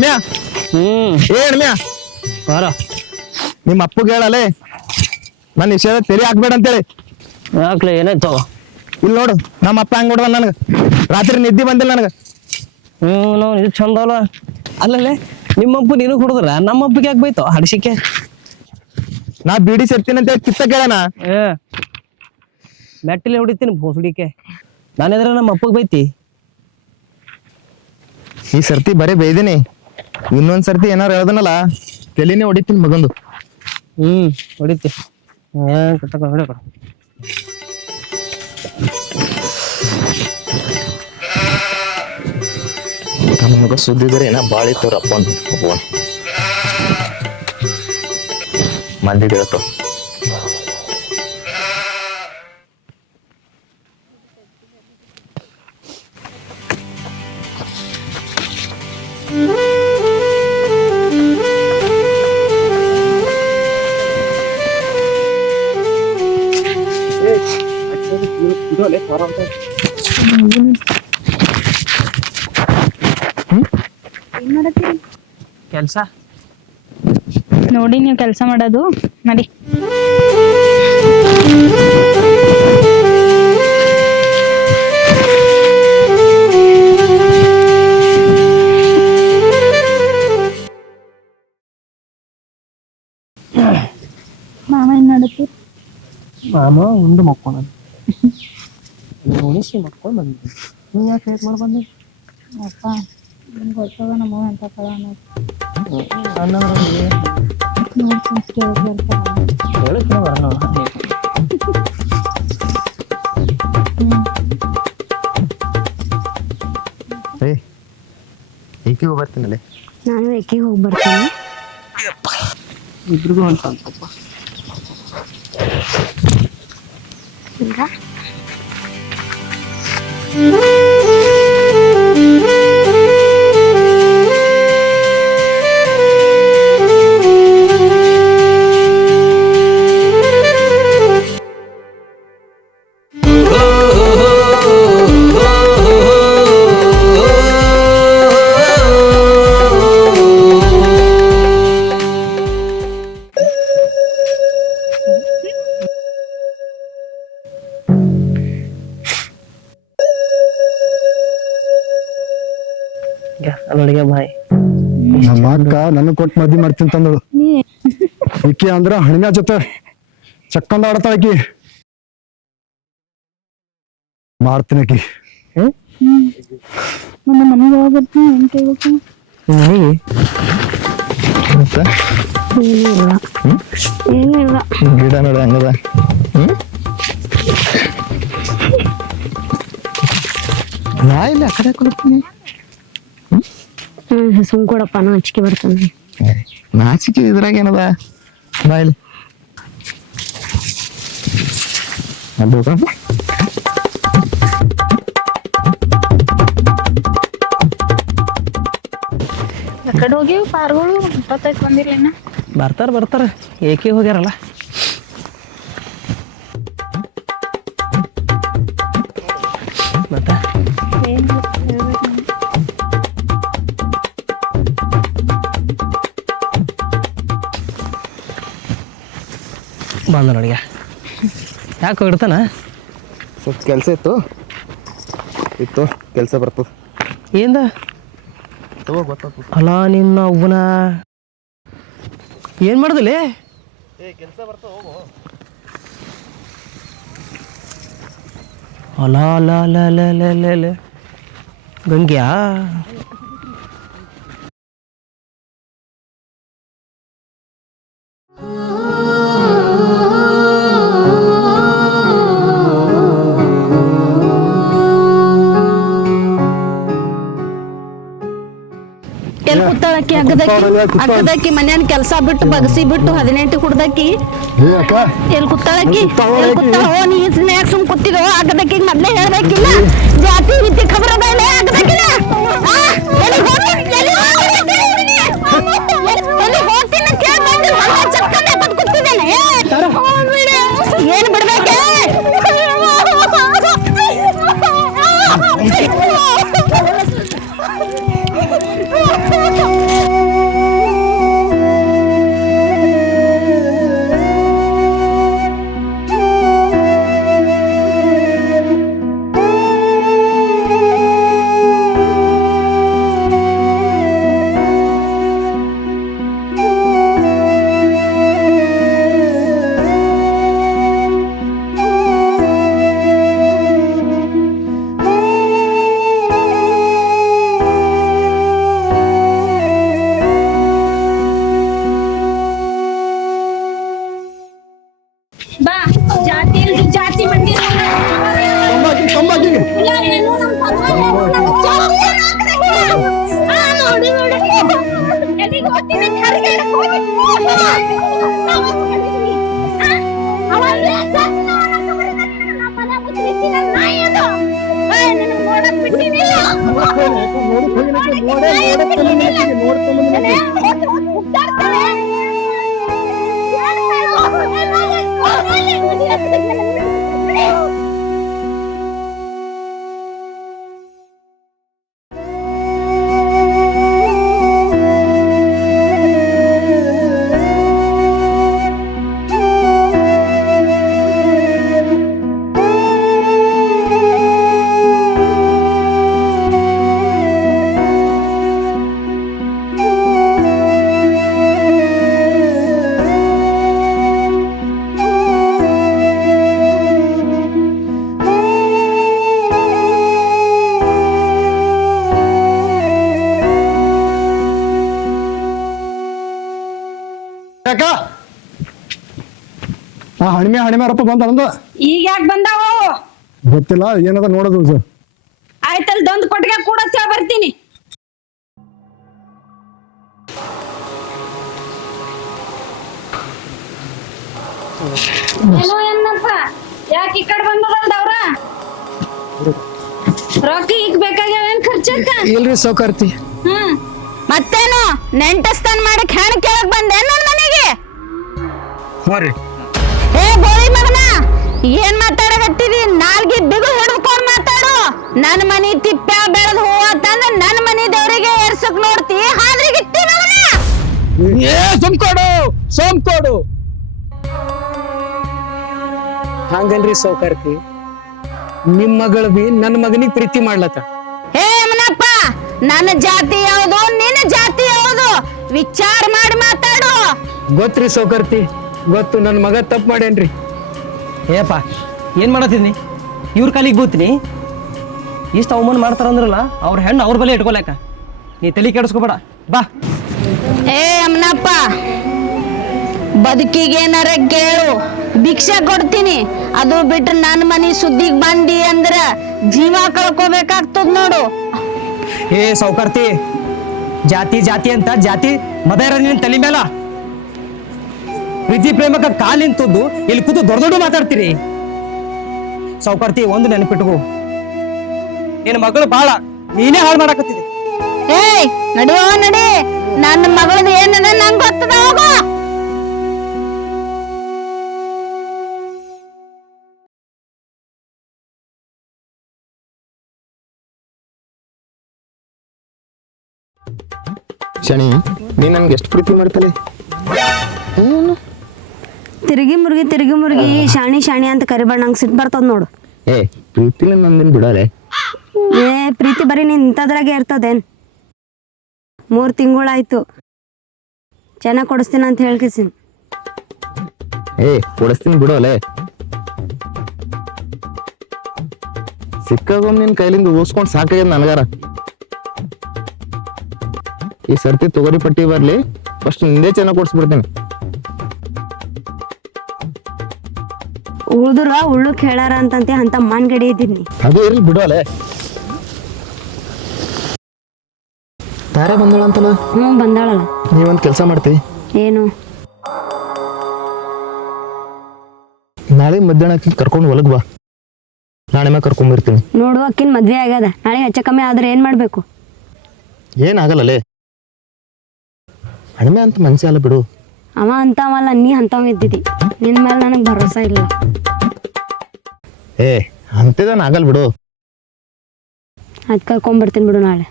ಹಣ್ಮ್ಯಾ ಏ ಹಣ್ಮ್ಯಾ ಬಾರ ನಿಮ್ಮ ಅಪ್ಪಗೆ ಹೇಳಲೆ ನನ್ನ ವಿಷಯದ ತೆರಿ ಹಾಕ್ಬೇಡ ಅಂತೇಳಿ. ಯಾಕ್ಲೆ ಏನಾಯ್ತು? ಇಲ್ಲಿ ನೋಡು ನಮ್ಮ ಅಪ್ಪ ಹಂಗ್ ನೋಡುವ ನನಗ ರಾತ್ರಿ ನಿದ್ದೆ ಬಂದಿಲ್ಲ ನನಗ. ನಾವು ಇದು ಚಂದ ಅಲ್ಲ ಅಲ್ಲಲ್ಲೇ ನಿಮ್ಮಪ್ಪ ನೀನು ಕುಡಿದ್ರ ನಮ್ಮಪ್ಪಗೆ ಯಾಕೆ ಬೈತು ಹಡಿಸಿಕೆ? ನಾ ಬೀಡಿ ಸೇರ್ತೀನಿ ಅಂತ ಹೇಳಿ ಕಿತ್ತ ಕೇಳಣ. ಮೆಟ್ಟಿಲೆ ಹೊಡಿತೀನಿ ಭೋಸಡಿಕೆ. ನಾನೆದ್ರೆ ನಮ್ಮ ಅಪ್ಪಗೆ ಬೈತಿ. ಈ ಸರ್ತಿ ಬರೀ ಬೈದಿನಿ, ಇನ್ನೊಂದ್ ಸರ್ತಿ ಏನಾರು ಹೇಳ್ದನಲ್ಲ ತಲೆನೇ ಹೊಡಿತೀನಿ ಮಗಂದು. ಹೊಡಿತಿ ಕಟ್ಟಕ ಹೊಡಕ. ನನ್ನ ಮಗ ಸುದ್ದಿದ್ರೆ ಏನ ಬಾಳ ಇತ್ತವ್ರ ಅಪ್ಪನ್ ಮಂದಿಗೆ ಹೇಳ್ತಾವ. ಕೆಲ್ಸ ನೋಡಿ ನೀವು ಕೆಲಸ ಮಾಡೋದು ನಡಿ. ಮಾಮ ಏನ್ ಮಾಡುತ್ತೀರಿ? ಮಾಮ ಉಂಡು ಮಕ್ಕೊಂಡ ಉಣಿಸಿ ಮಕ್ಕೊಂಡು ಬಂದಿದ್ದೆ. ನೀವು ಯಾಕೆ ಲೇಟ್ ಮಾಡಿ ಬಂದಿ? ಅಪ್ಪ ನಿಮ್ಗೆ ಗೊತ್ತದ ನಮ್ಮ ಅಂತ ಕಳ ಏಕೆ ಹೋಗಿ ಬರ್ತೀನಲ್ಲೇ. ನಾನು ಏಕಿಗೆ ಹೋಗಿ ಬರ್ತೀನಿ. ಇಬ್ರಿಗೂ ಒಂದು ಸ್ವಲ್ಪ ಅಲ್ಲಿಗೆ ಬಾಯ್. ನಮ್ಮ ಅಕ್ಕ ನನಗ್ ಕೊಟ್ಟು ಮದ್ವಿ ಮಾಡ್ತೀನಿ ತಂದಳು. ಈಕಿ ಅಂದ್ರ ಹಣ್ಮ್ಯಾ ಜೊತೆ ಚಕ್ಕಂದ ಆಡತಾಳ ಆಕಿ. ಮಾಡ್ತೀನಿ ಆಕಿ. ನನ್ನ ಮನೆಗೆ ಯಾವಾಗ ಬರ್ತೀನಿ ಏನ್ ಕೇಳ್ಬೇಕು? ಏನಿಲ್ಲ ಗಿಡ ನೋಡ ಹಂಗದ. ನಾ ಇಲ್ಲ ಆ ಕಡೆ ಕೊಡ್ತೀನಿ. ಸುಮ್ ಕೊಡಪ್ಪ, ನಾ ಹಚ್ಚಿಕೆ ಬರ್ತಾನೆ. ನಾಚಿಕೆ ಇದ್ರಾಗ ಏನದ ಬಾಯ್ಲಿ ಕಡೆ ಹೋಗಿವ್ ಪಾರ್ಗಳು ಗೊತ್ತಾಯ್ತು ಬಂದಿರ್ಲೇನ? ಬರ್ತಾರ ಏಕೆ ಹೋಗ್ಯಾರಲ್ಲ. ಮತ್ತೆ ಬಂದ ನೋಡಿಯ ಯಾಕೆ ಇಡ್ತಾನ? ಸ್ವಲ್ಪ ಕೆಲಸ ಇತ್ತು ಕೆಲಸ ಬರ್ತದ. ಏನ್ದ ಗೊತ್ತಾಗ್ತದ. ಅಲ್ಲ ನಿನ್ನ ಒಬ್ಬನ ಏನ್ ಮಾಡ್ದಲ್ಲಿ? ಕೆಲಸ ಬರ್ತದ ಹೋಗು. ಅಲ ಅಲ ಅಲ ಅಲ ಅಲ ಅಲ ಅಲ ಗಂಗ್ಯಾ ಎಲ್ಲಿ ಕೂತಾಳಕ್ಕಿ? ಅಗ್ಗದಕ್ಕಿ ಮನ್ಯಾನ ಕೆಲಸ ಬಿಟ್ಟು ಬಗಸಿ ಬಿಟ್ಟು 18 ಕುಡ್ದಕ್ಕಿ ಎಲ್ಲಿ ಕೂತಾಳಕ್ಕಿ? ನೀ ಯಾಕೆ ಸುಮ್ ಕೂತಿರೋ? ಅಗ್ಗದಕ್ಕಿ ಮೊದ್ಲೇ ಹೇಳ್ಬೇಕಿಲ್ಲ, ಜಾತಿ ರೀತಿ ಖಬರ ಬೇಡ. ಅಗ್ಗದಕ್ಕಿನ ಏನ್ ಬಿಡ್ಬೇಕೆ? ಯಾಕ ಹಣಿಮೆ ರಪ್ಪ ಬಂದ ನಂದು ಈಗ ಯಾಕೆ ಬಂದಾವು ಗೊತ್ತಿಲ್ಲ ಏನದ ನೋಡೋದು ಸರ್. ಆಯ್ತಲ್ ದೊಂದ್ ಕೊಟ್ಟಿಗೆ ಕೂಡ ಬರ್ತೀನಿ. ಏನೋ ಏನಪ್ಪ ಯಾಕೆ ಈ ಕಡೆ ಬಂದದಲ್ದವ್ರ ರೊಕ್ಕ ಈಗ ಬೇಕಾಗ್ಯಾವೇನ್ ಖರ್ಚಕ್ಕ? ಇಲ್ರಿ ಸೌಕರ್ತಿ. ಮತ್ತೇನು ನೆಂಟಸ್ತಾನ ಮಾಡಕ್ ಹೆಣ್ ಕೇಳಕ್ ಬಂದೆ ನನ್ ಮನೆಗೆ? ಹೋರಿ ಏ ಗೋಳಿ ಮಗನ ಏನ್ ಮಾತಾಡಕತ್ತೀರಿ? ನಾಲ್ಗಿ ಬಿಗು ಹಿಡ್ಕೊಂಡ್ ಮಾತಾಡು. ನನ್ ಮನಿ ತಿಪ್ಪ ಬೆಳೆದ್ ಹೂವ ತಂದ ನನ್ ಮನಿ ದೇವ್ರಿಗೆ ಏರ್ಸಕ್ ನೋಡ್ತಿ ಹಾದ್ರಿಗಿತ್ತಿ ಮಗನ. ಏ ಸೋಮ್ಕೋಡು ಹಂಗಲ್ರಿ ಸೌಕರ್ತಿ. ನಿಮ್ ಮಗಳ ಬಿ ನನ್ನ ಮಗನಿಗೆ ಪ್ರೀತಿ ಮಾಡ್ಲತ್ತ. ಏ ಅಮ್ಮನಪ್ಪ ನನ್ನ ಜಾತಿ ಯಾವುದು ನಿನ್ನ ಜಾತಿ ಯಾವುದು ವಿಚಾರ ಮಾಡಿ ಮಾತಾಡು. ಗೊತ್ತ್ರಿ ಸೌಕರ್ತಿ, ಗೊತ್ತು ನನ್ನ ಮಗ ತಪ್ಪು ಮಾಡೇನ್ರಿ. ಏಪ್ಪ ಏನ್ ಮಾಡತ್ತೀನಿ? ಇವ್ರ ಕಾಲಿಗೆ ಬೂತ್ನಿ ಇಷ್ಟ ಅವಮಾನ ಮಾಡ್ತಾರಂದ್ರಲ್ಲ, ಅವ್ರ ಹೆಣ್ಣು ಅವ್ರ ಬಲೆ ಇಟ್ಕೊಳಕ ನೀ ತಲೆ ಕೆಡಿಸ್ಕೋಬೇಡ ಬಾ. ಏ ಅಮ್ಮನಪ್ಪ ಬದುಕಿಗೇನಾರ ಕೇಳು, ಭಿಕ್ಷೆ ಕೊಡ್ತೀನಿ. ಅದು ಬಿಟ್ರೆ ನನ್ನ ಮನಿ ಸುದ್ದಿಗ್ ಬಂದಿ ಅಂದ್ರ ಜೀವ ಕಳ್ಕೋಬೇಕಾಗ್ತದ ನೋಡು. ಏ ಸೌಕರ್ತಿ, ಜಾತಿ ಅಂತ ಜಾತಿ ಮದ ಇರ ನಿನ್ ತಲೆ ಮೇಲ. ಪ್ರೀತಿ ಪ್ರೇಮಕ್ಕ ಕಾಲ್ ನಿಂತದ್ದು ಇಲ್ಲಿ ಕೂತು ದೊಡ್ಡ ಮಾತಾಡ್ತೀರಿ. ಸೌಕರ್ತಿ ಒಂದು ನೆನಪಿಟ್ಕೋ, ನಿನ್ನ ಮಗಳು ಬಾಳ ನೀನೇ ಹಾಳು ಮಾಡಾಕತ್ತಿದೆ. ಏಯ್ ನಡಿಯೋ ನಡಿ, ನನ್ನ ಮಗಳದು ಏನದ ನಂಗೆ ಗೊತ್ತದ ಹೋಗು. ಶನಿ ನೀ ನನ್ಗೆ ಎಷ್ಟು ಪ್ರೀತಿ ಮಾಡ್ತಲೆ? ತಿರುಗಿ ಮುರುಗಿ ಶಾಣಿ ಅಂತ ಕರಿಬೇಡ, ನಂಗೆ ಸಿಟ್ಟು ಬರ್ತದ ನೋಡು. ಏ ಪ್ರೀತಿನ ನಂದಿನ ಬಿಡಲೆ. ಏ ಪ್ರೀತಿ ಬರೀ ನೀನ್ ಇಂಥದ್ರಾಗೆ ಇರ್ತದೇನ್? 3 ತಿಂಗಳಾಯ್ತು ಚೆನ್ನಾಗಿ ಕೊಡಿಸ್ತೀನಿ ಅಂತ ಹೇಳ್ಕಿಸಿನ್. ಏ ಕೊಡಿಸ್ತೀನಿ ಬಿಡೋಲೆ. ಸಿಕ್ಕಾಗೊಮ್ಮೆ ನಿನ್ ಕೈಲಿಂದ ಓಸ್ಕೊಂಡ್ ಸಾಕಾಗ್ಯದ ನನಗಾರ. ಈ ಸರ್ತಿ ತೊಗರಿ ಪಟ್ಟಿ ಬರ್ಲಿ, ಫಸ್ಟ್ ನಿಂದೇ ಚೆನ್ನಾಗಿ ಕೊಡ್ಸ್ಬಿಡ್ತೀನಿ. ಉಳ್ದುರ ಉಳ್ಳುಕ್ ಹೇಳಾರ ಅಂತಂತೆ ಅಂತ ಮಾನ್ಗಡಿ ಇದ್ದೀನಿ. ಅದು ಇರ್ಲಿ ಬಿಡೋಲೆ. ತಾರೆ ಬಂದಳಂತಲ್ಲ? ಬಂದಾಳಲ್ಲ. ನೀವೊಂದು ಕೆಲಸ ಮಾಡ್ತಿ? ಏನು? ನಾಳೆ ಮಧ್ಯಾಹ್ನ ಕರ್ಕೊಂಡು ಹೊಲಗ್ ಬಾ, ನಾಳೆ ಕರ್ಕೊಂಡ್ಬಿರ್ತೀನಿ. ನೋಡು ಅಕ್ಕಿನ ಮದ್ವೆ ಆಗ್ಯದ, ನಾಳೆ ಹೆಚ್ಚ ಕಮ್ಮಿ ಆದ್ರೆ ಏನ್ ಮಾಡ್ಬೇಕು? ಏನಾಗಲ್ಲೇ, ಕಡಿಮೆ ಅಂತ ಮನ್ಸಿ ಅಲ್ಲ ಬಿಡು. ಅವ ಅಂತವಲ್ಲ, ನೀ ಅಂತವ ಇದ್ದಿದ್ದಿ. ನಿನ್ ಮೇಲೆ ನನಗೆ ಭರೋಸಾ ಇಲ್ಲ. ಏ ಅಂತಿದಾನ ಆಗಲ್ ಬಿಡು. ಅದ್ ಕರ್ಕೊಂಡ್ಬಿಡ್ತೀನಿ ಬಿಡು ನಾಳೆ.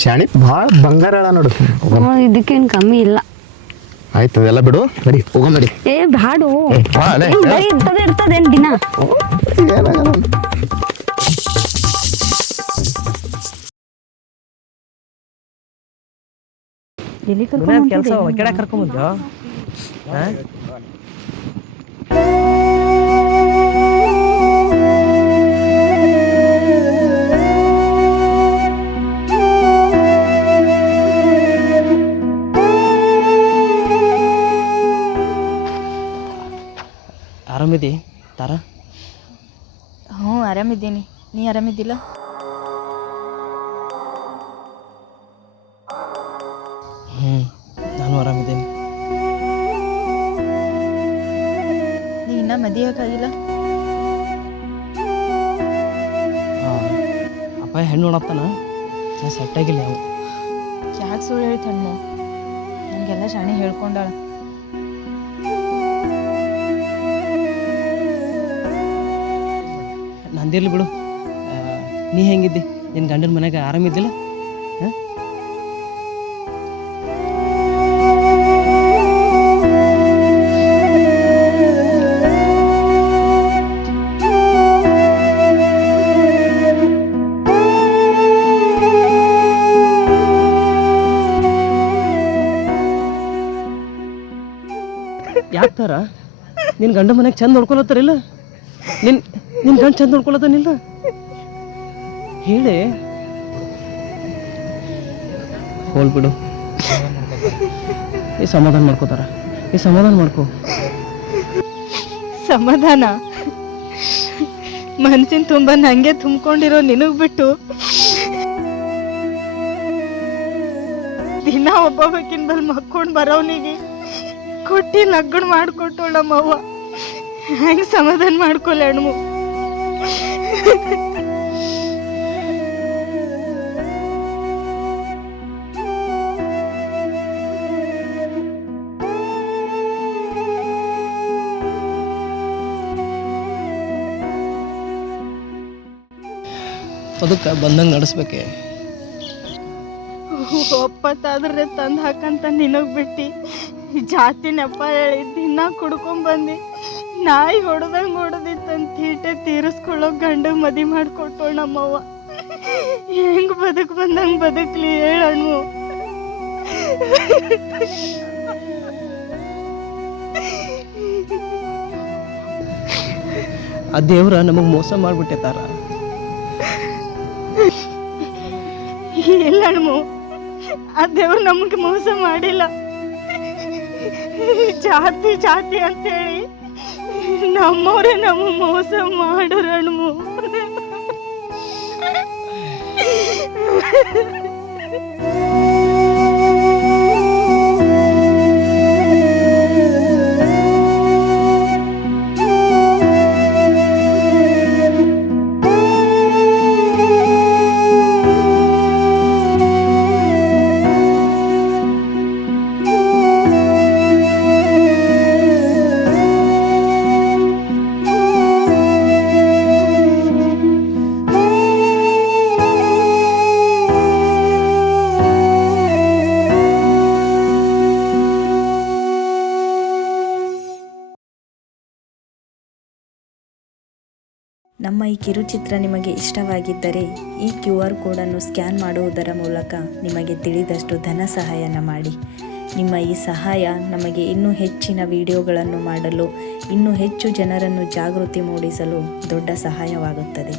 ಶಾಣಿ ಭಾಳ ಬಂಗಾರ ಹೇಳ ನೋಡು. ಇದಕ್ಕೇನು ಕಮ್ಮಿ ಇಲ್ಲ. ಆಯ್ತು ಅದೆಲ್ಲ ಬಿಡು, ನಡಿ ಹೋಗೋಣ ನಡಿ. ಏ ಬ್ಯಾಡು, ಬಾಳೆ. ಇರ್ತದೇನ್ ದಿನ? ಕೆಲಸ ಕೆಡ ಕರ್ಕೊಂಬಂದ. ಆರಾಮಿದಿ ತಾರ? ಹ್ಞೂ ಆರಾಮಿದ್ದೀನಿ, ನೀ ಆರಾಮಿದ್ದಿಲ್ಲ? ನಾನು ಆರಾಮಿದ್ದೀನಿ. ನೀ ಇನ್ನ ಮದುವೆಯಾಗಿಲ್ಲ? ಅಪ್ಪ ಹೆಣ್ಣು ನೋಡತ್ತಾನ, ನಾ ಸೆಟ್ಟಾಗಿಲ್ಲ ಯಾವ ಯಾಕೆ ಸುಳ್ಳು ಹೇಳ್ತಿ ಹಣ್ಣು ನನಗೆಲ್ಲ ಶಾಣೆ ಹೇಳ್ಕೊಂಡಾಳ. ನಂದಿರ್ಲಿ ಬಿಡು. ನೀ ಹೆಂಗಿದ್ದಿ? ನಿನ್ನ ಗಂಡನ ಮನೆಗೆ ಆರಾಮಿದ್ದಿಲ್ಲ? ಹಾಂ, ಯಾಕ್ತಾರ? ನಿನ್ನ ಗಂಡ ಮನೆಗೆ ಚಂದ ನೋಡ್ಕೊಳತ್ತಾರಿಲ್ಲ? ನಿನ್ನ ಗಂಡ ಚಂದ ನೋಡ್ಕೊಳತ್ತಾನಿಲ್ಲ ಹೇಳಿ. ಹೋಲ್ ಬಿಡು, ಈ ಸಮಾಧಾನ ಮಾಡ್ಕೋತಾರ. ಈ ಸಮಾಧಾನ ಮಾಡ್ಕೋ. ಸಮಾಧಾನ ಮನ್ಸಿನ ತುಂಬ ನಂಗೆ ತುಂಬಿಕೊಂಡಿರೋ ನಿನಗ್ ಬಿಟ್ಟು ದಿನ ಒಬ್ಬೊಬ್ಬಕಿನ ಬಲ್ ಮಕ್ಕೊಂಡು ಬರೋನಿಗೆ ಕೊಟ್ಟಿ ಲಗ್ನ ಮಾಡ್ಕೊಟ್ಟೋಳ ನಮ್ಮವ್ವ. ಹೆಂಗೆ ಸಮಾಧಾನ ಮಾಡ್ಕೊಲ್ಲ ಹೆಣ್ಮು. ಅದಕ್ಕೆ ಬಂದಂಗೆ ನಡೆಸ್ಬೇಕೆ. ಒಪ್ಪತ್ತಾದ್ರೆ ತಂದು ಹಾಕಂತ ನಿನಗ್ ಬಿಟ್ಟು ಜಾತಿ ನೆಪ ಹೇಳಿ ದಿನ ಕುಡ್ಕೊಂಬಂದು ನಾಯಿ ಹೊಡೆದಂಗೆ ಹೊಡೆದಿತ್ತಂತ ತೀಟೆ ತೀರಿಸ್ಕೊಳ್ಳೋ ಗಂಡ ಮದಿ ಮಾಡಿಕೊಟ್ಟೋಳು ನಮ್ಮವ್ವ. ಹೆಂಗ್ ಬಂದಂಗೆ ಬದುಕ್ಲಿ ಹೇಳಣ್ಣು. ಆ ದೇವ್ರ ನಮಗೆ ಮೋಸ ಮಾಡಿಬಿಟ್ಟೆ ತಾರ. ಇಲ್ಲ ಅಣ್ಮು, ಆ ದೇವ್ರು ನಮಗೆ ಮೋಸ ಮಾಡಿಲ್ಲ. ಜಾತಿ ಜಾತಿ ಅಂತೇಳಿ ನಮ್ಮವ್ರೆ ನಮಗೆ ಮೋಸ ಮಾಡೋರಣ್ಮು. ನಮ್ಮ ಈ ಕಿರುಚಿತ್ರ ನಿಮಗೆ ಇಷ್ಟವಾಗಿದ್ದರೆ ಈ QR ಕೋಡನ್ನು ಸ್ಕ್ಯಾನ್ ಮಾಡುವುದರ ಮೂಲಕ ನಿಮಗೆ ತಿಳಿದಷ್ಟು ಧನ ಸಹಾಯನ ಮಾಡಿ. ನಿಮ್ಮ ಈ ಸಹಾಯ ನಮಗೆ ಇನ್ನೂ ಹೆಚ್ಚಿನ ವಿಡಿಯೋಗಳನ್ನು ಮಾಡಲು, ಇನ್ನೂ ಹೆಚ್ಚು ಜನರನ್ನು ಜಾಗೃತಿ ಮೂಡಿಸಲು ದೊಡ್ಡ ಸಹಾಯವಾಗುತ್ತದೆ.